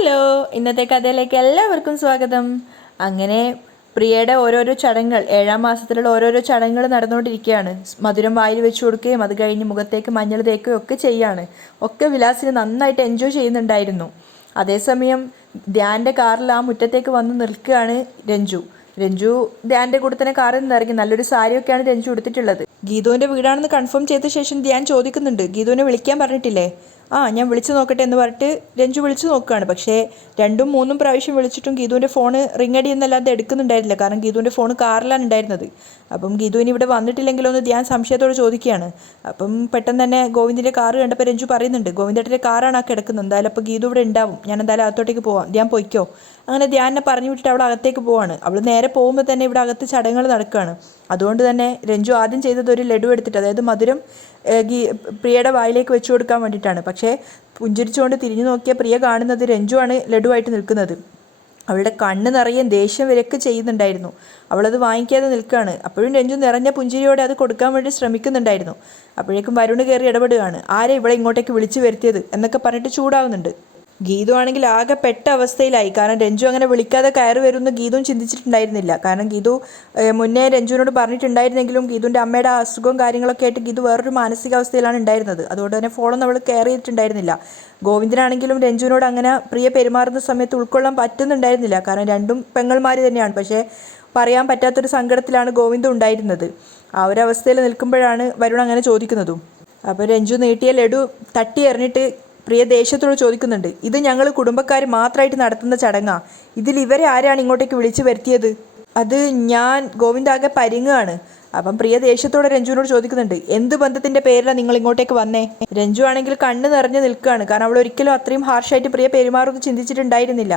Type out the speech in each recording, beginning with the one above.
Hello ഇന്നത്തെ കഥയിലേക്ക് എല്ലാവർക്കും സ്വാഗതം. അങ്ങനെ പ്രിയയുടെ ഓരോരോ ചടങ്ങുകൾ ഏഴാം മാസത്തിലുള്ള ഓരോരോ ചടങ്ങുകൾ നടന്നുകൊണ്ടിരിക്കുകയാണ്. മധുരം വായിൽ വെച്ച് കൊടുക്കുകയും അത് കഴിഞ്ഞ് മുഖത്തേക്ക് മഞ്ഞൾ തേക്കുകയും ഒക്കെ ചെയ്യാണ്. ഒക്കെ വിലാസിന് നന്നായിട്ട് എൻജോയ് ചെയ്യുന്നുണ്ടായിരുന്നു. അതേസമയം ധ്യാന്റെ കാറിൽ ആ മുറ്റത്തേക്ക് വന്ന് നിൽക്കുകയാണ് രഞ്ജു. രഞ്ജു ധ്യാന്റെ കൂടെ തന്നെ കാറിൽ നിന്ന് ഇറങ്ങി. നല്ലൊരു സാരിയൊക്കെയാണ് രഞ്ജു എടുത്തിട്ടുള്ളത് ഗീതുവിന്റെ വീടാണെന്ന് കൺഫേം ചെയ്ത ശേഷം ധ്യാൻ ചോദിക്കുന്നുണ്ട്. ഗീതുവിനെ വിളിക്കാൻ പറഞ്ഞിട്ടില്ലേ? ആ ഞാൻ വിളിച്ചു നോക്കട്ടെ എന്ന് പറഞ്ഞിട്ട് രഞ്ജു വിളിച്ചു നോക്കുകയാണ്. പക്ഷേ രണ്ടും മൂന്നും പ്രാവശ്യം വിളിച്ചിട്ടും ഗീതുവിന്റെ ഫോണ് റിങ്ങടി എന്നല്ലാതെ എടുക്കുന്നുണ്ടായിരുന്നില്ല. കാരണം ഗീതുവിന്റെ ഫോൺ കാറിലാണ് ഉണ്ടായിരുന്നത്. അപ്പം ഗീതുവിന് ഇവിടെ വന്നിട്ടില്ലെങ്കിലോ എന്ന് ധ്യാൻ സംശയത്തോടെ ചോദിക്കുകയാണ്. അപ്പം പെട്ടെന്ന് തന്നെ ഗോവിന്ദിന്റെ കാറ് കണ്ടപ്പോൾ രഞ്ജു പറയുന്നുണ്ട് ഗോവിന്ദേട്ടന്റെ കാറാണ് ആ കിടക്കുന്നത്. എന്തായാലും അപ്പോൾ ഗീതു ഇവിടെ ഉണ്ടാവും. ഞാൻ എന്തായാലും അകത്തോട്ടേക്ക് പോവാം. ധ്യാൻ പൊയ്ക്കോ. അങ്ങനെ ധ്യാനെ പറഞ്ഞു വിട്ടിട്ട് അവൾ അകത്തേക്ക് പോവാണ്. അവൾ നേരെ പോകുമ്പോൾ തന്നെ ഇവിടെ അകത്ത് ചടങ്ങുകൾ നടക്കുകയാണ്. അതുകൊണ്ട് തന്നെ രഞ്ജു ആദ്യം ചെയ്തത് ഒരു ലഡു എടുത്തിട്ട് അതായത് മധുരം പ്രിയയുടെ വായിലേക്ക് വെച്ചു കൊടുക്കാൻ വേണ്ടിയിട്ടാണ്. പക്ഷേ പുഞ്ചിരിച്ചുകൊണ്ട് തിരിഞ്ഞു നോക്കിയ പ്രിയ കാണുന്നത് രഞ്ജുവാണ് ലഡുവായിട്ട് നിൽക്കുന്നത്. അവളുടെ കണ്ണ് നിറയെ ദേഷ്യം വിലക്ക് ചെയ്യുന്നുണ്ടായിരുന്നു. അവളത് വാങ്ങിക്കാതെ നിൽക്കുകയാണ്. അപ്പോഴും രഞ്ജു നിറഞ്ഞ പുഞ്ചിരിയോടെ അത് കൊടുക്കാൻ വേണ്ടി ശ്രമിക്കുന്നുണ്ടായിരുന്നു. അപ്പോഴേക്കും വരുണ് കയറി ഇടപെടുകയാണ്. ആരെ ഇവിടെ ഇങ്ങോട്ടേക്ക് വിളിച്ചു വരുത്തിയത്? എന്നൊക്കെ പറഞ്ഞിട്ട് ചൂടാവുന്നുണ്ട്. ഗീതു ആണെങ്കിൽ ആകെ പെട്ട അവസ്ഥയിലായി. കാരണം രഞ്ജു അങ്ങനെ വിളിക്കാതെ കയറി വരുമെന്ന് ഗീതുവും ചിന്തിച്ചിട്ടുണ്ടായിരുന്നില്ല. കാരണം ഗീതു മുന്നേ രഞ്ജുവിനോട് പറഞ്ഞിട്ടുണ്ടായിരുന്നെങ്കിലും ഗീതുവിന്റെ അമ്മയുടെ അസുഖവും കാര്യങ്ങളൊക്കെ ആയിട്ട് ഗീതു വേറൊരു മാനസികാവസ്ഥയിലാണ് ഉണ്ടായിരുന്നത്. അതുകൊണ്ട് തന്നെ ഫോണൊന്നും അവൾ കെയർ ചെയ്തിട്ടുണ്ടായിരുന്നില്ല. ഗോവിന്ദനാണെങ്കിലും രഞ്ജുവിനോട് അങ്ങനെ പ്രിയ പെരുമാറുന്ന സമയത്ത് ഉൾക്കൊള്ളാൻ പറ്റുന്നുണ്ടായിരുന്നില്ല. കാരണം രണ്ടും പെങ്ങൾമാർ തന്നെയാണ്. പക്ഷേ പറയാൻ പറ്റാത്തൊരു സങ്കടത്തിലാണ് ഗോവിന്ദ് ഉണ്ടായിരുന്നത്. ആ ഒരു നിൽക്കുമ്പോഴാണ് വരുൺ അങ്ങനെ ചോദിക്കുന്നതും. അപ്പോൾ രഞ്ജു നീട്ടിയ ലഡു തട്ടി എറിഞ്ഞിട്ട് പ്രിയ ദേഷ്യത്തോട് ചോദിക്കുന്നുണ്ട് ഇത് ഞങ്ങൾ കുടുംബക്കാർ മാത്രമായിട്ട് നടത്തുന്ന ചടങ്ങാ? ഇതിൽ ഇവരെ ആരാണ് ഇങ്ങോട്ടേക്ക് വിളിച്ചു വരുത്തിയത്? അത് ഞാൻ ഗോവിന്ദാകെ പരിങ്ങാണ്. അപ്പം പ്രിയ ദേഷ്യത്തോടെ രഞ്ജുവിനോട് ചോദിക്കുന്നുണ്ട് എന്ത് ബന്ധത്തിന്റെ പേരിലാണ് നിങ്ങൾ ഇങ്ങോട്ടേക്ക് വന്നേ? രഞ്ജു ആണെങ്കിൽ കണ്ണ് നിറഞ്ഞു നിൽക്കുകയാണ് കാരണം അവൾ ഒരിക്കലും അത്രയും ഹാർഷായിട്ട് പ്രിയ പെരുമാറുമെന്ന് ചിന്തിച്ചിട്ടുണ്ടായിരുന്നില്ല.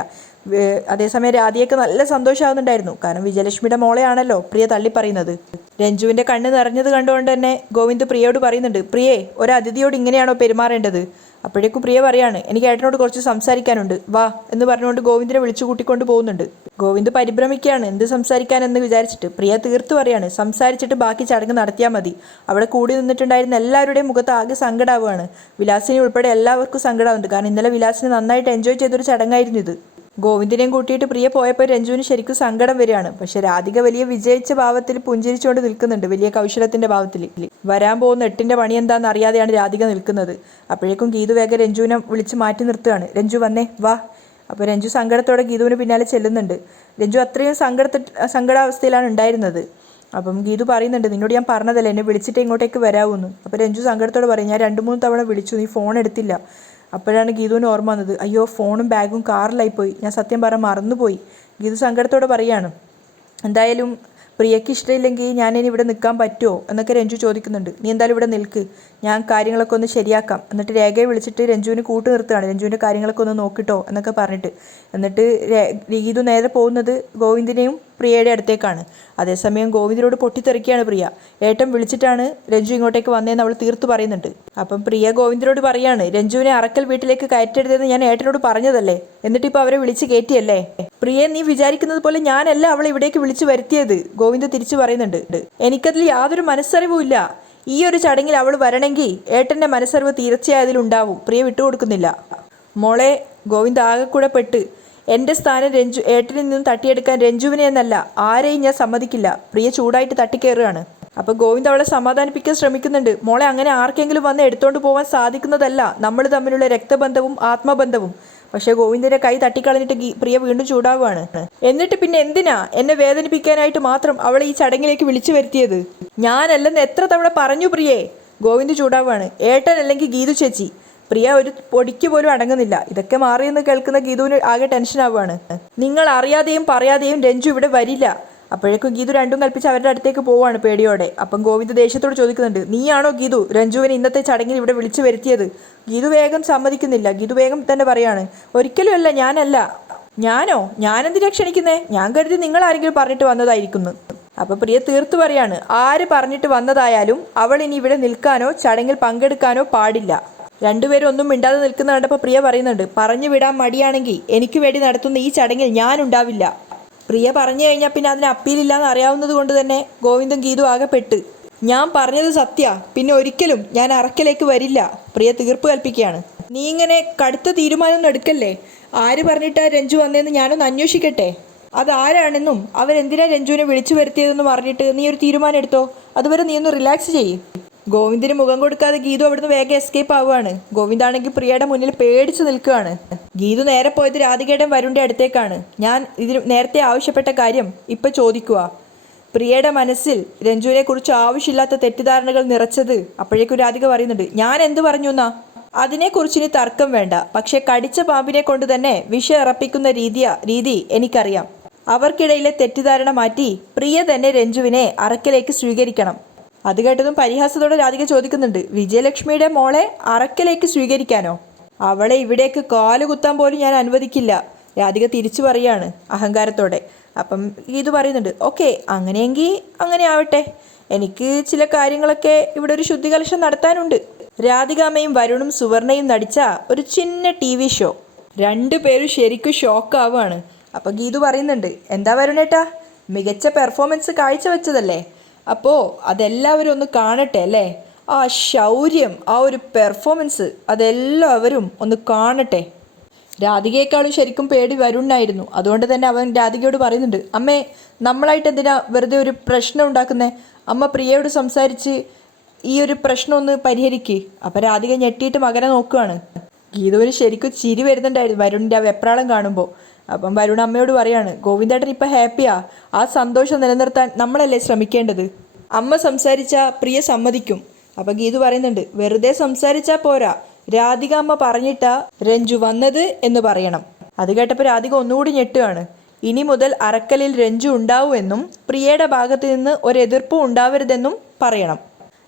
അതേസമയം രാധിയൊക്കെ നല്ല സന്തോഷമാകുന്നുണ്ടായിരുന്നു കാരണം വിജയലക്ഷ്മിയുടെ മോളെയാണല്ലോ പ്രിയ തള്ളി പറയുന്നത്. രഞ്ജുവിന്റെ കണ്ണ് നിറഞ്ഞത് കണ്ടുകൊണ്ട് തന്നെ ഗോവിന്ദ് പ്രിയയോട് പറയുന്നുണ്ട് പ്രിയേ ഒരു അതിഥിയോട് ഇങ്ങനെയാണോ പെരുമാറേണ്ടത്? അപ്പോഴേക്കും പ്രിയ പറയാണ് എനിക്ക് ഏട്ടനോട് കുറച്ച് സംസാരിക്കാനുണ്ട്. വാ എന്ന് പറഞ്ഞുകൊണ്ട് ഗോവിന്ദിനെ വിളിച്ചു കൂട്ടിക്കൊണ്ട് പോകുന്നുണ്ട്. ഗോവിന്ദ് പരിഭ്രമിക്കുകയാണ് എന്ത് സംസാരിക്കാനെന്ന് വിചാരിച്ചിട്ട്? പ്രിയ തീർത്തു പറയാണ് സംസാരിച്ചിട്ട് ബാക്കി ചടങ്ങ് നടത്തിയാൽ മതി. അവിടെ കൂടി നിന്നിട്ടുണ്ടായിരുന്ന എല്ലാവരുടെയും മുഖത്ത് ആകെ സങ്കടാവുകയാണ്. വിലാസിനി ഉൾപ്പെടെ എല്ലാവർക്കും സങ്കടമുണ്ട് കാരണം ഇന്നലെ വിലാസിനി നന്നായിട്ട് എൻജോയ് ചെയ്തൊരു ചടങ്ങായിരുന്നു ഇത്. ഗോവിന്ദിനെയും കൂട്ടിയിട്ട് പ്രിയ പോയപ്പോൾ രഞ്ജുവിന് ശരിക്കും സങ്കടം വരികയാണ്. പക്ഷെ രാധിക വലിയ വിജയിച്ച ഭാവത്തിൽ പുഞ്ചിരിച്ചുകൊണ്ട് നിൽക്കുന്നുണ്ട് വലിയ കൗശലത്തിന്റെ ഭാവത്തിൽ. വരാൻ പോകുന്ന എട്ടിന്റെ പണി എന്താണെന്ന് അറിയാതെയാണ് രാധിക നിൽക്കുന്നത്. അപ്പോഴേക്കും ഗീതു വേഗം രഞ്ജുവിനെ വിളിച്ച് മാറ്റി നിർത്തുകയാണ്. രഞ്ജു വന്നേ വാ. അപ്പോൾ രഞ്ജു സങ്കടത്തോടെ ഗീതുവിന് പിന്നാലെ ചെല്ലുന്നുണ്ട്. രഞ്ജു അത്രയും സങ്കടത്തി സങ്കടാവസ്ഥയിലാണ് ഉണ്ടായിരുന്നത്. അപ്പം ഗീതു പറയുന്നുണ്ട് നിന്നോട് ഞാൻ പറഞ്ഞതല്ലേ എന്നെ വിളിച്ചിട്ട് ഇങ്ങോട്ടേക്ക് വരാവൂന്ന്. അപ്പോൾ രഞ്ജു സങ്കടത്തോടെ പറയും ഞാൻ രണ്ട് മൂന്ന് തവണ വിളിച്ചു നീ ഫോൺ എടുത്തില്ല. അപ്പോഴാണ് ഗീതുവിന് ഓർമ്മ വന്നത്. അയ്യോ ഫോണും ബാഗും കാറിലായിപ്പോയി. ഞാൻ സത്യം പറ മറന്നുപോയി. ഗീതു സങ്കടത്തോടെ പറയാണ് എന്തായാലും പ്രിയയ്ക്ക് ഇഷ്ടമില്ലെങ്കിൽ ഞാൻ ഇനി ഇവിടെ നിൽക്കാൻ പറ്റുമോ? എന്നൊക്കെ രഞ്ജു ചോദിക്കുന്നുണ്ട്. നീ എന്തായാലും ഇവിടെ നിൽക്ക്. ഞാൻ കാര്യങ്ങളൊക്കെ ഒന്ന് ശരിയാക്കാം. എന്നിട്ട് രേഖയെ വിളിച്ചിട്ട് രഞ്ജുവിന് കൂട്ട് നിർത്തുകയാണ്. രഞ്ജുവിന്റെ കാര്യങ്ങളൊക്കെ ഒന്ന് നോക്കിട്ടോ എന്നൊക്കെ പറഞ്ഞിട്ട്. എന്നിട്ട് ഗീതു നേരെ പോകുന്നത് ഗോവിന്ദിനെയും പ്രിയയുടെ അടുത്തേക്കാണ്. അതേസമയം ഗോവിന്ദനോട് പൊട്ടിത്തെറിക്കുകയാണ് പ്രിയ. ഏട്ടൻ വിളിച്ചിട്ടാണ് രഞ്ജു ഇങ്ങോട്ടേക്ക് വന്നതെന്ന് അവൾ തീർത്തു പറയുന്നുണ്ട്. അപ്പം പ്രിയ ഗോവിന്ദനോട് പറയാണ് രഞ്ജുവിനെ അറക്കൽ വീട്ടിലേക്ക് കയറ്റരുതെന്ന് ഞാൻ ഏട്ടനോട് പറഞ്ഞതല്ലേ? എന്നിട്ട് ഇപ്പോൾ അവരെ വിളിച്ച് കയറ്റിയല്ലേ പ്രിയ നീ വിചാരിക്കുന്നത് പോലെ ഞാനല്ല അവളെ ഇവിടേക്ക് വിളിച്ചു വരുത്തിയത് ഗോവിന്ദ തിരിച്ചു പറയുന്നുണ്ട്. എനിക്കതിൽ യാതൊരു മനസ്സറിവും ഇല്ല. ഈ ഒരു ചടങ്ങിൽ അവൾ വരണമെങ്കിൽ ഏട്ടന്റെ മനസ്സറിവ് തീർച്ചയായും അതിലുണ്ടാവും പ്രിയ വിട്ടുകൊടുക്കുന്നില്ല. മോളെ ഗോവിന്ദ് ആകെ കൂടെ പെട്ട് എന്റെ സ്ഥാനം രഞ്ജു ഏട്ടനിൽ നിന്നും തട്ടിയെടുക്കാൻ രഞ്ജുവിനെ എന്നല്ല ആരെയും ഞാൻ സമ്മതിക്കില്ല. പ്രിയ ചൂടായിട്ട് തട്ടിക്കയറുകയാണ് അപ്പോൾ ഗോവിന്ദ് അവളെ സമാധാനിപ്പിക്കാൻ ശ്രമിക്കുന്നുണ്ട്. മോളെ അങ്ങനെ ആർക്കെങ്കിലും വന്ന് എടുത്തോണ്ട് പോകാൻ സാധിക്കുന്നതല്ല. നമ്മൾ തമ്മിലുള്ള രക്തബന്ധവും ആത്മബന്ധവും. പക്ഷേ ഗോവിന്ദന്റെ കൈ തട്ടിക്കളഞ്ഞിട്ട് പ്രിയ വീണ്ടും ചൂടാവുകയാണ്. എന്നിട്ട് പിന്നെ എന്തിനാ എന്നെ വേദനിപ്പിക്കാനായിട്ട് മാത്രം അവളെ ഈ ചടങ്ങിലേക്ക് വിളിച്ചു വരുത്തിയത്? ഞാനല്ലെന്ന് എത്ര തവണ പറഞ്ഞു പ്രിയേ? ഗോവിന്ദ് ചൂടാവാണ് ഏട്ടൻ അല്ലെങ്കിൽ ഗീതു ചേച്ചി പ്രിയ ഒരു പൊടിക്ക് പോലും അടങ്ങുന്നില്ല. ഇതൊക്കെ മാറിയെന്ന് കേൾക്കുന്ന ഗീതുവിന് ആകെ ടെൻഷൻ ആവുകയാണ്. നിങ്ങൾ അറിയാതെയും പറയാതെയും രഞ്ജു ഇവിടെ വരില്ല. അപ്പോഴേക്കും ഗീതു രണ്ടും കൽപ്പിച്ച് അവരുടെ അടുത്തേക്ക് പോവാണ് പേടിയോടെ. അപ്പം ഗോവിന്ദ് ദേഷ്യത്തോട് ചോദിക്കുന്നുണ്ട് നീയാണോ ഗീതു രഞ്ജുവിനെ ഇന്നത്തെ ചടങ്ങിൽ ഇവിടെ വിളിച്ചു വരുത്തിയത്? ഗീതു വേഗം സമ്മതിക്കുന്നില്ല. ഗീതു വേഗം തന്നെ പറയാണ് ഒരിക്കലും അല്ല ഞാനല്ല. ഞാനോ? ഞാനെന്തിനാ ക്ഷണിക്കുന്നേ? ഞാൻ കരുതി നിങ്ങൾ ആരെങ്കിലും പറഞ്ഞിട്ട് വന്നതായിരിക്കുന്നു. അപ്പൊ പ്രിയ തീർത്തു പറയാണ് ആര് പറഞ്ഞിട്ട് വന്നതായാലും അവൾ ഇനി ഇവിടെ നിൽക്കാനോ ചടങ്ങിൽ പങ്കെടുക്കാനോ പാടില്ല. രണ്ടുപേരും ഒന്നും മിണ്ടാതെ നിൽക്കുന്ന കണ്ടപ്പോൾ പ്രിയ പറയുന്നുണ്ട്. പറഞ്ഞു വിടാൻ മടിയാണെങ്കിൽ എനിക്ക് വേണ്ടി നടത്തുന്ന ഈ ചടങ്ങിൽ ഞാൻ ഉണ്ടാവില്ല. പ്രിയ പറഞ്ഞു കഴിഞ്ഞാൽ പിന്നെ അതിന് അപ്പീലില്ലാന്ന് അറിയാവുന്നത് കൊണ്ട് തന്നെ ഗോവിന്ദും ഗീതു ആകെപ്പെട്ട് ഞാൻ പറഞ്ഞത് സത്യ. പിന്നെ ഒരിക്കലും ഞാൻ അറക്കലേക്ക് വരില്ല. പ്രിയ തീർപ്പ് കൽപ്പിക്കുകയാണ്. നീ ഇങ്ങനെ കടുത്ത തീരുമാനമൊന്നും എടുക്കല്ലേ? ആര് പറഞ്ഞിട്ടാ രഞ്ജു വന്നതെന്ന് ഞാനൊന്ന് അന്വേഷിക്കട്ടെ? അതാരാണെന്നും അവരെന്തിനാ രഞ്ജുവിനെ വിളിച്ചു വരുത്തിയതെന്നും അറിഞ്ഞിട്ട് നീ ഒരു തീരുമാനം എടുത്തോ? അതുവരെ നീ ഒന്ന് റിലാക്സ് ചെയ്യ്. ഗോവിന്ദിന് മുഖം കൊടുക്കാതെ ഗീതു അവിടുന്ന് വേഗം എസ്കേപ്പ് ആവുകയാണ്. ഗോവിന്ദാണെങ്കിൽ പ്രിയയുടെ മുന്നിൽ പേടിച്ച് നിൽക്കുകയാണ്. ഗീതു നേരെ പോയത് രാധികയുടെ വരുണിന്റെ അടുത്തേക്കാണ്. ഞാൻ ഇതിന് നേരത്തെ ആവശ്യപ്പെട്ട കാര്യം ഇപ്പൊ ചോദിക്കുക. പ്രിയയുടെ മനസ്സിൽ രഞ്ജുവിനെ കുറിച്ച് ആവശ്യമില്ലാത്ത തെറ്റിദ്ധാരണകൾ നിറച്ചത് അപ്പോഴേക്കും രാധിക പറയുന്നുണ്ട് ഞാൻ എന്ത് പറഞ്ഞു എന്നാ? അതിനെക്കുറിച്ച് ഇനി തർക്കം വേണ്ട. പക്ഷേ കടിച്ച പാമ്പിനെ കൊണ്ട് തന്നെ വിഷ ഇറപ്പിക്കുന്ന രീതിയ രീതി എനിക്കറിയാം. അവർക്കിടയിലെ തെറ്റിദ്ധാരണ മാറ്റി പ്രിയ തന്നെ രഞ്ജുവിനെ അറക്കലേക്ക് സ്വീകരിക്കണം. അത് കേട്ടതും പരിഹാസത്തോടെ രാധിക ചോദിക്കുന്നുണ്ട് വിജയലക്ഷ്മിയുടെ മോളെ അറക്കലേക്ക് സ്വീകരിക്കാനോ? അവളെ ഇവിടേക്ക് കാൽ കുത്താൻ പോലും ഞാൻ അനുവദിക്കില്ല രാധിക തിരിച്ചു പറയാണ് അഹങ്കാരത്തോടെ. അപ്പം ഇത് പറയുന്നുണ്ട് ഓക്കെ അങ്ങനെയെങ്കിൽ അങ്ങനെ ആവട്ടെ. എനിക്ക് ചില കാര്യങ്ങളൊക്കെ ഇവിടെ ഒരു ശുദ്ധികലശം നടത്താനുണ്ട്. രാധികാമയും വരുണും സുവർണയും നടിച്ച ഒരു ചിന്ന ടി വി ഷോ. രണ്ടു പേരും ശരിക്കും ഷോക്ക് ഷോക്കാവുകയാണ് അപ്പോൾ ഗീതു പറയുന്നുണ്ട് എന്താ വരുണേട്ടാ? മികച്ച പെർഫോമൻസ് കാഴ്ചവെച്ചതല്ലേ? അപ്പോൾ അതെല്ലാവരും ഒന്ന് കാണട്ടെ അല്ലേ? ആ ശൗര്യം ആ ഒരു പെർഫോമൻസ് അതെല്ലാവരും ഒന്ന് കാണട്ടെ. രാധികയെക്കാളും ശരിക്കും പേടി വരുണ്ണായിരുന്നു അതുകൊണ്ട് തന്നെ അവൻ രാധികയോട് പറയുന്നുണ്ട് അമ്മേ നമ്മളായിട്ട് എന്തിനാ വെറുതെ ഒരു പ്രശ്നം ഉണ്ടാക്കുന്നേ? അമ്മ പ്രിയയോട് സംസാരിച്ച് ഈ ഒരു പ്രശ്നം ഒന്ന് പരിഹരിക്ക്. അപ്പം രാധിക ഞെട്ടിയിട്ട് മകനെ നോക്കുകയാണ് ഗീതുവിന് ശരിക്കും ചിരി വരുന്നുണ്ടായിരുന്നു വരുണിന്റെ ആ വെപ്രാളം കാണുമ്പോൾ അപ്പം വരുൺ അമ്മയോട് പറയാണ് ഗോവിന്ദേട്ടൻ ഇപ്പം ഹാപ്പിയാ. ആ സന്തോഷം നിലനിർത്താൻ നമ്മളല്ലേ ശ്രമിക്കേണ്ടത്? അമ്മ സംസാരിച്ച പ്രിയ സമ്മതിക്കും. അപ്പം ഗീതു പറയുന്നുണ്ട് വെറുതെ സംസാരിച്ചാൽ പോരാ. രാധിക അമ്മ പറഞ്ഞിട്ടാ രഞ്ജു വന്നത് എന്ന് പറയണം. അത് കേട്ടപ്പോൾ രാധിക ഒന്നുകൂടി ഞെട്ടുകയാണ് ഇനി മുതൽ അറക്കലിൽ രഞ്ജു ഉണ്ടാവുമെന്നും പ്രിയയുടെ ഭാഗത്ത് നിന്ന് ഒരു എതിർപ്പും ഉണ്ടാവരുതെന്നും പറയണം.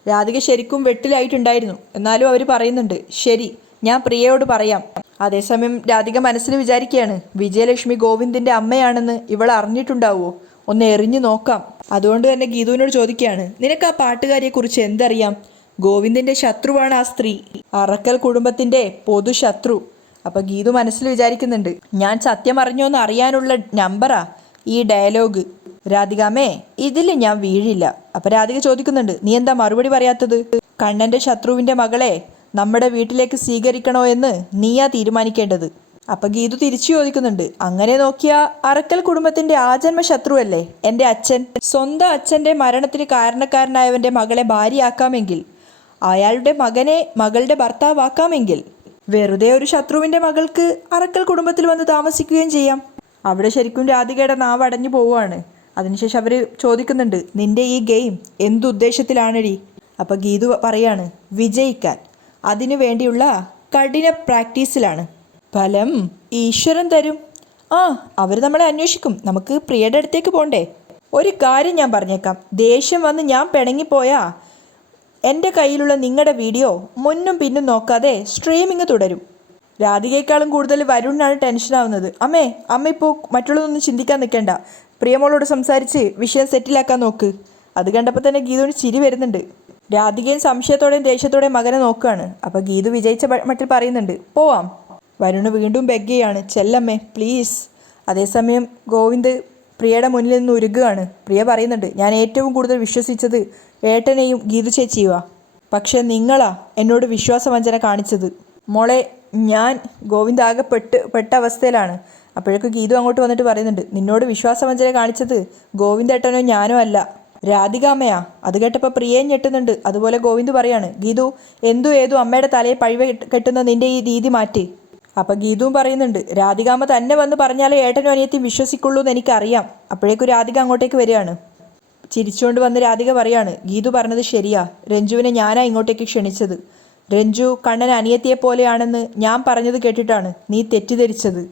രാധിക ശരിക്കും വെട്ടിലായിട്ടുണ്ടായിരുന്നു. എന്നാലും അവർ പറയുന്നുണ്ട് ശരി ഞാൻ പ്രിയയോട് പറയാം. അതേസമയം രാധിക മനസ്സിൽ വിചാരിക്കുകയാണ് വിജയലക്ഷ്മി ഗോവിന്ദിന്റെ അമ്മയാണെന്ന് ഇവൾ അറിഞ്ഞിട്ടുണ്ടാവോ? ഒന്ന് എറിഞ്ഞു നോക്കാം. അതുകൊണ്ട് തന്നെ ഗീതുവിനോട് ചോദിക്കുകയാണ് നിനക്ക് ആ പാട്ടുകാരിയെ കുറിച്ച് എന്തറിയാം? ഗോവിന്ദിന്റെ ശത്രുവാണ് ആ സ്ത്രീ. അറക്കൽ കുടുംബത്തിന്റെ പൊതു ശത്രു. അപ്പൊ ഗീതു മനസ്സിൽ വിചാരിക്കുന്നുണ്ട് ഞാൻ സത്യം അറിഞ്ഞോന്ന് അറിയാനുള്ള നമ്പറാ ഈ ഡയലോഗ്. രാധികാമേ ഇതിൽ ഞാൻ വീഴില്ല. അപ്പൊ രാധിക ചോദിക്കുന്നുണ്ട് നീ എന്താ മറുപടി പറയാത്തത്? കണ്ണന്റെ ശത്രുവിന്റെ മകളെ നമ്മുടെ വീട്ടിലേക്ക് സ്വീകരിക്കണോ എന്ന് നീയാ തീരുമാനിക്കേണ്ടത്. അപ്പൊ ഗീതു തിരിച്ചു ചോദിക്കുന്നുണ്ട് അങ്ങനെ നോക്കിയ അറക്കൽ കുടുംബത്തിന്റെ ആജന്മ ശത്രുവല്ലേ? എന്റെ അച്ഛൻ സ്വന്തം അച്ഛന്റെ മരണത്തിന് കാരണക്കാരനായവന്റെ മകളെ ഭാര്യയാക്കാമെങ്കിൽ അയാളുടെ മകനെ മകളുടെ ഭർത്താവാക്കാമെങ്കിൽ വെറുതെ ഒരു ശത്രുവിന്റെ മകൾക്ക് അറക്കൽ കുടുംബത്തിൽ വന്ന് താമസിക്കുകയും ചെയ്യാം. അവിടെ ശരിക്കും രാധികയുടെ നാവ് അടഞ്ഞു പോവുകയാണ്. അതിനുശേഷം അവർ ചോദിക്കുന്നുണ്ട് നിന്റെ ഈ ഗെയിം എന്തുദ്ദേശത്തിലാണടി? അപ്പൊ ഗീതു പറയാണ് വിജയിക്കാൻ. അതിനു വേണ്ടിയുള്ള കഠിന പ്രാക്ടീസിലാണ്. ഫലം ഈശ്വരൻ തരും. ആ അവർ നമ്മളെ അന്വേഷിക്കും. നമുക്ക് പ്രിയയുടെ അടുത്തേക്ക് പോണ്ടേ? ഒരു കാര്യം ഞാൻ പറഞ്ഞേക്കാം. ദേഷ്യം വന്ന് ഞാൻ പിണങ്ങിപ്പോയാ എന്റെ കയ്യിലുള്ള നിങ്ങളുടെ വീഡിയോ മുന്നും പിന്നും നോക്കാതെ സ്ട്രീമിംഗ് തുടരും. രാധികയെക്കാളും കൂടുതൽ വരുണിനാണ് ടെൻഷനാവുന്നത് അമ്മേ അമ്മ ഇപ്പോൾ മറ്റുള്ളതൊന്നും ചിന്തിക്കാൻ നിൽക്കണ്ട. പ്രിയമോളോട് സംസാരിച്ച് വിഷയം സെറ്റിലാക്കാൻ നോക്ക്. അത് കണ്ടപ്പോൾ തന്നെ ഗീതോന് ചിരി വരുന്നുണ്ട്. രാധികയും സംശയത്തോടെയും ദേഷ്യത്തോടെയും മകനെ നോക്കുകയാണ്. അപ്പോൾ ഗീതു വിജയിച്ച മട്ടിൽ പറയുന്നുണ്ട് പോവാം. വരുണ് വീണ്ടും ബെഗ്ഗയാണ് ചെല്ലമ്മേ പ്ലീസ് അതേസമയം ഗോവിന്ദ് പ്രിയയുടെ മുന്നിൽ നിന്ന് ഉരുകുകയാണ്. പ്രിയ പറയുന്നുണ്ട് ഞാൻ ഏറ്റവും കൂടുതൽ വിശ്വസിച്ചത് ഏട്ടനെയും ഗീതു ചേച്ചിയുവാ. പക്ഷെ നിങ്ങളാ എന്നോട് വിശ്വാസവഞ്ചന കാണിച്ചത്. മോളെ ഞാൻ ഗോവിന്ദ് ആകെ പെട്ട് പെട്ട അവസ്ഥയിലാണ്. അപ്പോഴേക്കും ഗീതു അങ്ങോട്ട് വന്നിട്ട് പറയുന്നുണ്ട് നിന്നോട് വിശ്വാസവഞ്ചന കാണിച്ചത് ഗോവിന്ദ് ഏട്ടനോ ഞാനോ അല്ല. രാധികാമ്മയാ അത് കേട്ടപ്പോൾ പ്രിയേ ഞെട്ടുന്നുണ്ട്. അതുപോലെ ഗോവിന്ദ് പറയാണ് ഗീതു എന്തു ഏതു അമ്മയുടെ തലയെ പഴിവ കെട്ടുന്ന നിന്റെ ഈ രീതി മാറ്റി. അപ്പൊ ഗീതുവും പറയുന്നുണ്ട് രാധികാമ്മ തന്നെ വന്ന് പറഞ്ഞാലേ ഏട്ടനും അനിയത്തിയും വിശ്വസിക്കുള്ളൂ എന്ന് എനിക്കറിയാം. അപ്പോഴേക്കും രാധിക അങ്ങോട്ടേക്ക് വരികയാണ്. ചിരിച്ചുകൊണ്ട് വന്ന് രാധിക പറയാണ് ഗീതു പറഞ്ഞത് ശരിയാ രഞ്ജുവിനെ ഞാനാ ഇങ്ങോട്ടേക്ക് ക്ഷണിച്ചത്. രഞ്ജു കണ്ണൻ അനിയത്തിയെ പോലെയാണെന്ന് ഞാൻ പറഞ്ഞത് കേട്ടിട്ടാണ് നീ തെറ്റിദ്ധരിച്ചത്.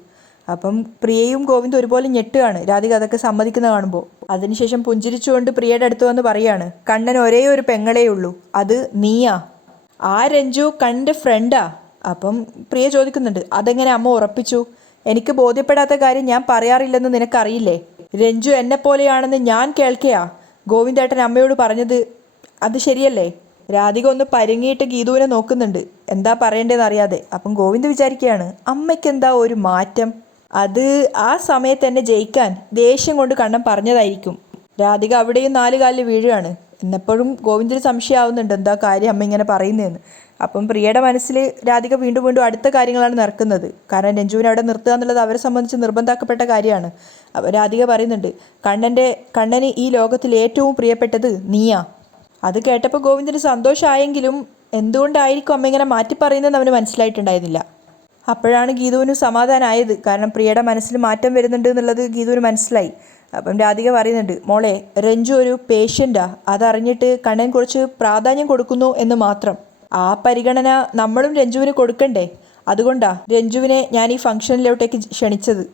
അപ്പം പ്രിയയും ഗോവിന്ദും ഒരുപോലെ ഞെട്ടുകയാണ്. രാധിക അതൊക്കെ സമ്മതിക്കുന്ന കാണുമ്പോൾ അതിനുശേഷം പുഞ്ചിരിച്ചുകൊണ്ട് പ്രിയയുടെ അടുത്ത് വന്ന് പറയാണ് കണ്ണൻ ഒരേ ഒരു പെങ്ങളേ ഉള്ളൂ. അത് നീയാ. ആ രഞ്ജു കണ്ണന്റെ ഫ്രണ്ടാ. അപ്പം പ്രിയ ചോദിക്കുന്നുണ്ട് അതെങ്ങനെ അമ്മ ഉറപ്പിച്ചു? എനിക്ക് ബോധ്യപ്പെടാത്ത കാര്യം ഞാൻ പറയാറില്ലെന്ന് നിനക്കറിയില്ലേ? രഞ്ജു എന്നെ പോലെയാണെന്ന് ഞാൻ കേൾക്കയാ. ഗോവിന്ദേട്ടൻ അമ്മയോട് പറഞ്ഞത് അത് ശരിയല്ലേ? രാധിക ഒന്ന് പരുങ്ങിയിട്ട് ഗീതുവിനെ നോക്കുന്നുണ്ട് എന്താ പറയേണ്ടതെന്ന് അറിയാതെ അപ്പം ഗോവിന്ദ് വിചാരിക്കുകയാണ് അമ്മയ്ക്ക് എന്താ ഒരു മാറ്റം? അത് ആ സമയത്ത് എന്നെ ജയിക്കാൻ ദേഷ്യം കൊണ്ട് കണ്ണം പറഞ്ഞതായിരിക്കും. രാധിക അവിടെയും നാല് കാലിൽ വീഴുകയാണ്. എന്നെപ്പോഴും ഗോവിന്ദിന് സംശയമാവുന്നുണ്ട് എന്താ കാര്യം അമ്മ ഇങ്ങനെ പറയുന്നതെന്ന് അപ്പം പ്രിയയുടെ മനസ്സിൽ രാധിക വീണ്ടും വീണ്ടും അടുത്ത കാര്യങ്ങളാണ് നിറക്കുന്നത് കാരണം രഞ്ജുവിനെ അവിടെ നിർത്തുക എന്നുള്ളത് അവരെ സംബന്ധിച്ച് നിർബന്ധാക്കപ്പെട്ട കാര്യമാണ്. അപ്പോൾ രാധിക പറയുന്നുണ്ട് കണ്ണന്റെ കണ്ണന് ഈ ലോകത്തിൽ ഏറ്റവും പ്രിയപ്പെട്ടത് നീയാ. അത് കേട്ടപ്പോൾ ഗോവിന്ദന് സന്തോഷമായെങ്കിലും എന്തുകൊണ്ടായിരിക്കും അമ്മ ഇങ്ങനെ മാറ്റി പറയുന്നതെന്ന് അവന് മനസ്സിലായിട്ടുണ്ടായിരുന്നില്ല. അപ്പോഴാണ് ഗീതുവിന് സമാധാനമായത് കാരണം പ്രിയയുടെ മനസ്സിൽ മാറ്റം വരുന്നുണ്ട് എന്നുള്ളത് ഗീതുവിന് മനസ്സിലായി. അപ്പം രാധിക പറയുന്നുണ്ട് മോളെ രഞ്ജു ഒരു പേഷ്യന്റാ അതറിഞ്ഞിട്ട് കണ്ണൻ കുറച്ച് പ്രാധാന്യം കൊടുക്കുന്നു എന്ന് മാത്രം. ആ പരിഗണന നമ്മളും രഞ്ജുവിന് കൊടുക്കണ്ടേ? അതുകൊണ്ടാ രഞ്ജുവിനെ ഞാൻ ഈ ഫംഗ്ഷനിലോട്ടേക്ക് ക്ഷണിച്ചത്.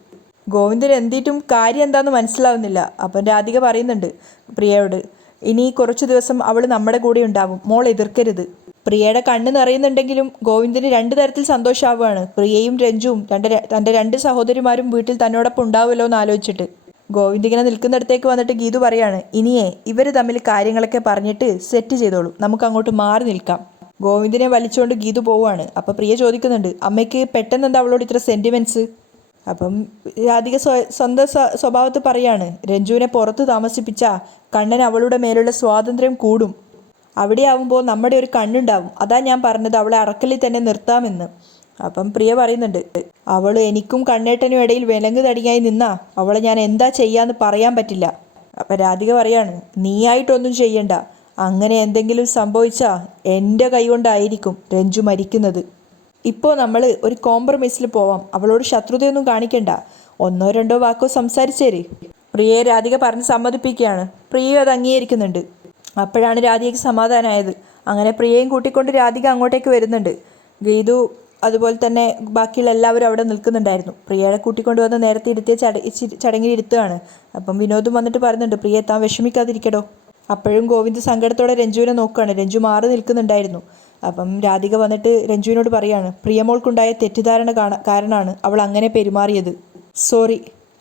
ഗോവിന്ദൻ എന്തിട്ടും കാര്യം എന്താണെന്ന് മനസ്സിലാവുന്നില്ല. അപ്പം രാധിക പറയുന്നുണ്ട് പ്രിയയോട് ഇനി കുറച്ച് ദിവസം അവൾ നമ്മുടെ കൂടെ ഉണ്ടാവും. മോൾ എതിർക്കരുത്. പ്രിയയുടെ കണ്ണ് നിറയുന്നുണ്ടെങ്കിലും ഗോവിന്ദന് രണ്ടു തരത്തിൽ സന്തോഷമാവുകയാണ് പ്രിയയും രഞ്ജുവും രണ്ട് തന്റെ രണ്ട് സഹോദരിമാരും വീട്ടിൽ തന്നോടൊപ്പം ഉണ്ടാവുമല്ലോ എന്ന് ആലോചിച്ചിട്ട്. ഗോവിന്ദ് ഇങ്ങനെ നിൽക്കുന്നിടത്തേക്ക് വന്നിട്ട് ഗീതു പറയാണ് ഇനിയേ ഇവർ തമ്മിൽ കാര്യങ്ങളൊക്കെ പറഞ്ഞിട്ട് സെറ്റ് ചെയ്തോളൂ. നമുക്ക് അങ്ങോട്ട് മാറി നിൽക്കാം. ഗോവിന്ദിനെ വലിച്ചുകൊണ്ട് ഗീതു പോവുകയാണ്. അപ്പം പ്രിയ ചോദിക്കുന്നുണ്ട് അമ്മയ്ക്ക് പെട്ടെന്ന് എന്താ അവളോട് ഇത്ര സെന്റിമെന്റ്സ് അപ്പം രാധിക സ്വ- സ്വന്തം സ്വ- സ്വഭാവത്തിൽ പറയാണ് രഞ്ജുവിനെ പുറത്ത് താമസിപ്പിച്ച കണ്ണൻ അവളുടെ മേലുള്ള സ്വാതന്ത്ര്യം കൂടും. അവിടെ ആവുമ്പോൾ നമ്മുടെ ഒരു കണ്ണുണ്ടാവും. അതാ ഞാൻ പറഞ്ഞത് അവളെ അറക്കലിൽ തന്നെ നിർത്താമെന്ന്. അപ്പം പ്രിയ പറയുന്നുണ്ട് അവൾ എനിക്കും കണ്ണേട്ടനും ഇടയിൽ വിലങ്ങ് തടിയായി നിന്നാ. അവളെ ഞാൻ എന്താ ചെയ്യാന്ന് പറയാൻ പറ്റില്ല. അപ്പം രാധിക പറയാണ് നീയായിട്ടൊന്നും ചെയ്യണ്ട. അങ്ങനെ എന്തെങ്കിലും സംഭവിച്ചാൽ എന്റെ കൈകൊണ്ടായിരിക്കും രഞ്ജു മരിക്കുന്നത്. ഇപ്പോൾ നമ്മൾ ഒരു കോംപ്രമൈസിൽ പോവാം. അവളോട് ശത്രുതയൊന്നും കാണിക്കണ്ട. ഒന്നോ രണ്ടോ വാക്കോ സംസാരിച്ചേര്. പ്രിയയെ രാധിക പറഞ്ഞ് സമ്മതിപ്പിക്കുകയാണ്. പ്രിയ അത് അംഗീകരിക്കുന്നുണ്ട്. അപ്പോഴാണ് രാധികയ്ക്ക് സമാധാനമായത്. അങ്ങനെ പ്രിയയും കൂട്ടിക്കൊണ്ട് രാധിക അങ്ങോട്ടേക്ക് വരുന്നുണ്ട്. ഗീതു അതുപോലെ തന്നെ ബാക്കിയുള്ള എല്ലാവരും അവിടെ നിൽക്കുന്നുണ്ടായിരുന്നു. പ്രിയയെ കൂട്ടിക്കൊണ്ട് വന്ന് നേരത്തെ ഇരുത്തിയ ചട ചടങ്ങിൽ ഇരുത്തുകയാണ് അപ്പം വിനോദും വന്നിട്ട് പറയുന്നുണ്ട് പ്രിയ താൻ വിഷമിക്കാതിരിക്കടോ. അപ്പോഴും ഗോവിന്ദ് സങ്കടത്തോടെ രഞ്ജുവിനെ നോക്കുകയാണ്. രഞ്ജു മാറി നിൽക്കുന്നുണ്ടായിരുന്നു. അപ്പം രാധിക വന്നിട്ട് രഞ്ജുവിനോട് പറയാണ് പ്രിയമോൾക്കുണ്ടായ തെറ്റിദ്ധാരണ കാരണമാണ് അവൾ അങ്ങനെ പെരുമാറിയത്. സോറി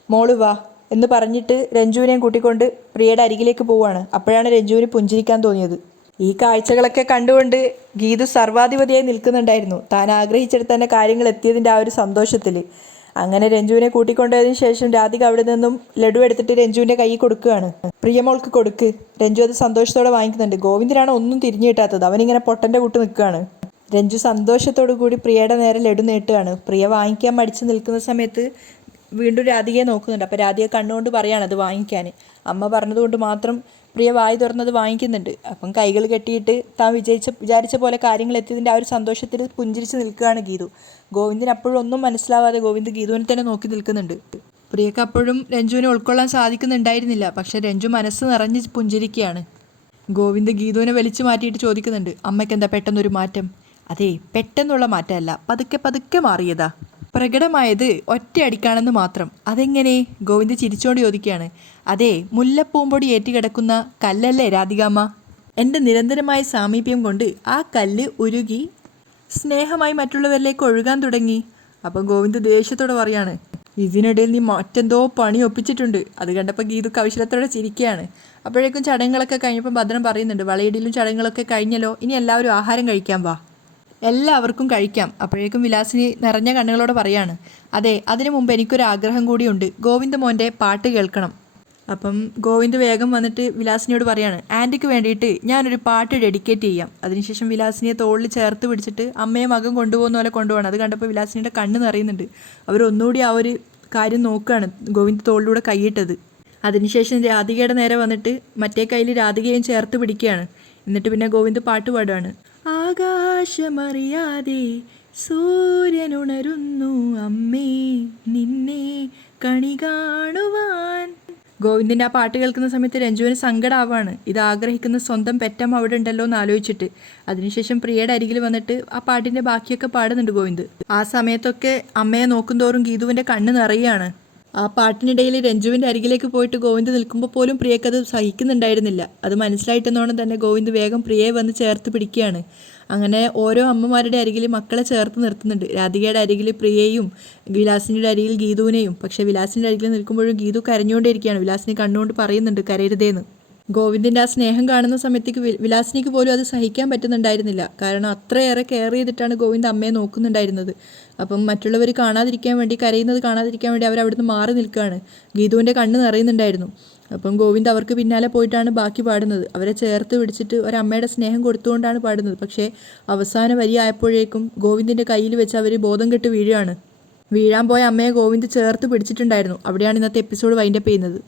മോൾ വാ. എന്ന് പറഞ്ഞിട്ട് രഞ്ജുവിനെയും കൂട്ടിക്കൊണ്ട് പ്രിയയുടെ അരികിലേക്ക് പോവുകയാണ് അപ്പോഴാണ് രഞ്ജുവിന് പുഞ്ചിരിക്കാൻ തോന്നിയത്. ഈ കാഴ്ചകളൊക്കെ കണ്ടുകൊണ്ട് ഗീതു സർവാധിപതിയായി നിൽക്കുന്നുണ്ടായിരുന്നു. താൻ ആഗ്രഹിച്ചെടുത്ത് തന്നെ കാര്യങ്ങൾ എത്തിയതിന്റെ ആ ഒരു സന്തോഷത്തിൽ അങ്ങനെ രഞ്ജുവിനെ കൂട്ടിക്കൊണ്ടതിന് ശേഷം രാധിക അവിടെ നിന്നും ലഡു എടുത്തിട്ട് രഞ്ജുവിന്റെ കൈ കൊടുക്കുകയാണ്. പ്രിയമോൾക്ക് കൊടുക്ക്. രഞ്ജു അത് സന്തോഷത്തോടെ വാങ്ങിക്കുന്നുണ്ട്. ഗോവിന്ദനാണ് ഒന്നും തിരിഞ്ഞു കിട്ടാത്തത്. അവനിങ്ങനെ പൊട്ടന്റെ കൂട്ട് നിൽക്കുകയാണ്. രഞ്ജു സന്തോഷത്തോടു കൂടി പ്രിയയുടെ നേരെ ലഡു നീട്ടുകയാണ്. പ്രിയ വാങ്ങിക്കാൻ മടിച്ച് നിൽക്കുന്ന സമയത്ത് വീണ്ടും രാധികയെ നോക്കുന്നുണ്ട്. അപ്പോൾ രാധിക കണ്ണുകൊണ്ട് പറയാണ് അത് വാങ്ങിക്കാൻ അമ്മ പറഞ്ഞതുകൊണ്ട് മാത്രം പ്രിയ വായി തുറന്നത് വാങ്ങിക്കുന്നുണ്ട്. അപ്പം കൈകൾ കെട്ടിയിട്ട് താൻ വിജയിച്ച വിചാരിച്ച പോലെ കാര്യങ്ങൾ എത്തിയതിന്റെ ആ ഒരു സന്തോഷത്തിൽ പുഞ്ചിരിച്ച് നിൽക്കുകയാണ് ഗീതു. ഗോവിന്ദിന് അപ്പോഴും ഒന്നും മനസ്സിലാവാതെ ഗോവിന്ദ് ഗീതുവിനെ തന്നെ നോക്കി നിൽക്കുന്നുണ്ട്. പ്രിയക്ക് അപ്പോഴും രഞ്ജുവിനെ ഉൾക്കൊള്ളാൻ സാധിക്കുന്നുണ്ടായിരുന്നില്ല. പക്ഷെ രഞ്ജു മനസ്സ് നിറഞ്ഞ് പുഞ്ചിരിക്കുകയാണ്. ഗോവിന്ദ് ഗീതുവിനെ വലിച്ചു മാറ്റിയിട്ട് ചോദിക്കുന്നുണ്ട് അമ്മയ്ക്ക് എന്താ പെട്ടെന്നൊരു മാറ്റം? അതെ പെട്ടെന്നുള്ള മാറ്റമല്ല. പതുക്കെ പതുക്കെ മാറിയതാ. പ്രകടമായത് ഒറ്റയടിക്കാണെന്ന് മാത്രം. അതെങ്ങനെ? ഗോവിന്ദ് ചിരിച്ചോണ്ട് ചോദിക്കുകയാണ്. അതെ മുല്ലപ്പൂമ്പൊടി ഏറ്റുകിടക്കുന്ന കല്ലല്ലേ രാധികാമ്മ? എന്റെ നിരന്തരമായ സാമീപ്യം കൊണ്ട് ആ കല്ല് ഉരുകി സ്നേഹമായി മറ്റുള്ളവരിലേക്ക് ഒഴുകാൻ തുടങ്ങി. അപ്പം ഗോവിന്ദ് ദേഷ്യത്തോടെ പറയാണ് ഇതിനിടയിൽ നീ മറ്റെന്തോ പണി ഒപ്പിച്ചിട്ടുണ്ട്. അത് കണ്ടപ്പോൾ ഗീതു കൗശലത്തോടെ ചിരിക്കുകയാണ്. അപ്പോഴേക്കും ചടങ്ങുകളൊക്കെ കഴിഞ്ഞപ്പോൾ ഭദ്രം പറയുന്നുണ്ട് വളയിടയിലും ചടങ്ങുകളൊക്കെ കഴിഞ്ഞല്ലോ. ഇനി എല്ലാവരും ആഹാരം കഴിക്കാൻ വാ. എല്ലാവർക്കും കഴിക്കാം. അപ്പോഴേക്കും വിലാസിനി നിറഞ്ഞ കണ്ണുകളോട് പറയാണ് അതെ അതിനു മുമ്പ് എനിക്കൊരു ആഗ്രഹം കൂടിയുണ്ട്. ഗോവിന്ദ് മോന്റെ പാട്ട് കേൾക്കണം. അപ്പം ഗോവിന്ദ് വേഗം വന്നിട്ട് വിലാസിനിയോട് പറയാണ് ആന്റിക്ക് വേണ്ടിയിട്ട് ഞാനൊരു പാട്ട് ഡെഡിക്കേറ്റ് ചെയ്യാം. അതിനുശേഷം വിലാസിനിയെ തോളിൽ ചേർത്ത് പിടിച്ചിട്ട് അമ്മയെ മകൻ കൊണ്ടുപോകുന്ന പോലെ കൊണ്ടുപോകണം അത് കണ്ടപ്പോൾ വിലാസിനിയുടെ കണ്ണ് നിറയുന്നുണ്ട്. അവരൊന്നുകൂടി ആ ഒരു കാര്യം നോക്കുകയാണ് ഗോവിന്ദ് തോളിലൂടെ കൈയിട്ടത്. അതിനുശേഷം രാധികയുടെ നേരെ വന്നിട്ട് മറ്റേ കയ്യിൽ രാധികയും ചേർത്ത് പിടിക്കുകയാണ്. എന്നിട്ട് പിന്നെ ഗോവിന്ദ് പാട്ട് പാടുകയാണ്. ആകാശമറിയാതെ സൂര്യനുണരുന്നു അമ്മേ നിന്നെ കണി കാണുവാൻ. ഗോവിന്ദിന്റെ ആ പാട്ട് കേൾക്കുന്ന സമയത്ത് രഞ്ജുവിന് സങ്കടമാവാണ് ഇത് ആഗ്രഹിക്കുന്ന സ്വന്തം പെറ്റം അവിടെ ഉണ്ടല്ലോ എന്ന് ആലോചിച്ചിട്ട്. അതിനുശേഷം പ്രിയയുടെ അരികിൽ വന്നിട്ട് ആ പാട്ടിന്റെ ബാക്കിയൊക്കെ പാടുന്നുണ്ട് ഗോവിന്ദ്. ആ സമയത്തൊക്കെ അമ്മയെ നോക്കുന്തോറും ഗീതുവിന്റെ കണ്ണ് നിറയാണ്. ആ പാട്ടിനിടയിൽ രഞ്ജുവിന്റെ അരികിലേക്ക് പോയിട്ട് ഗോവിന്ദ് നിൽക്കുമ്പോൾ പോലും പ്രിയക്കത് സഹിക്കുന്നുണ്ടായിരുന്നില്ല. അത് മനസ്സിലായിട്ടെന്നോണം തന്നെ ഗോവിന്ദ് വേഗം പ്രിയയെ വന്ന് ചേർത്ത് പിടിക്കുകയാണ്. അങ്ങനെ ഓരോ അമ്മമാരുടെ അരികിൽ മക്കളെ ചേർത്ത് നിർത്തുന്നുണ്ട്. രാധികയുടെ അരികിൽ പ്രിയയും വിലാസിനിയുടെ അരികിൽ ഗീതുവിനെയും. പക്ഷേ വിലാസിന്റെ അരികിൽ നിൽക്കുമ്പോഴും ഗീതു കരഞ്ഞുകൊണ്ടേയിരിക്കുകയാണ്. വിലാസിനെ കണ്ണുകൊണ്ട് പറയുന്നുണ്ട് കരയരുതേന്ന്. ഗോവിന്ദിന്റെ ആ സ്നേഹം കാണുന്ന സമയത്തേക്ക് വിലാസിനിക്ക് പോലും അത് സഹിക്കാൻ പറ്റുന്നുണ്ടായിരുന്നില്ല. കാരണം അത്രയേറെ കെയർ ചെയ്തിട്ടാണ് ഗോവിന്ദ് അമ്മയെ നോക്കുന്നുണ്ടായിരുന്നത്. അപ്പം മറ്റുള്ളവർ കാണാതിരിക്കാൻ വേണ്ടി കരയുന്നത് കാണാതിരിക്കാൻ വേണ്ടി അവർ അവിടുന്ന് മാറി നിൽക്കുകയാണ്. ഗീതുവിന്റെ കണ്ണ് നിറയുന്നുണ്ടായിരുന്നു. അപ്പം ഗോവിന്ദ് അവർക്ക് പിന്നാലെ പോയിട്ടാണ് ബാക്കി പാടുന്നത്. അവരെ ചേർത്ത് പിടിച്ചിട്ട് ഒരമ്മയുടെ സ്നേഹം കൊടുത്തുകൊണ്ടാണ് പാടുന്നത്. പക്ഷേ അവസാന വരി ആയപ്പോഴേക്കും ഗോവിന്ദിന്റെ കയ്യിൽ വെച്ച് അവർ ബോധം കെട്ട് വീഴുകയാണ്. വീഴാൻ പോയ അമ്മയെ ഗോവിന്ദ് ചേർത്ത് പിടിച്ചിട്ടുണ്ടായിരുന്നു. അവിടെയാണ് ഇന്നത്തെ എപ്പിസോഡ് വൈൻഡപ്പ് ചെയ്യുന്നത്.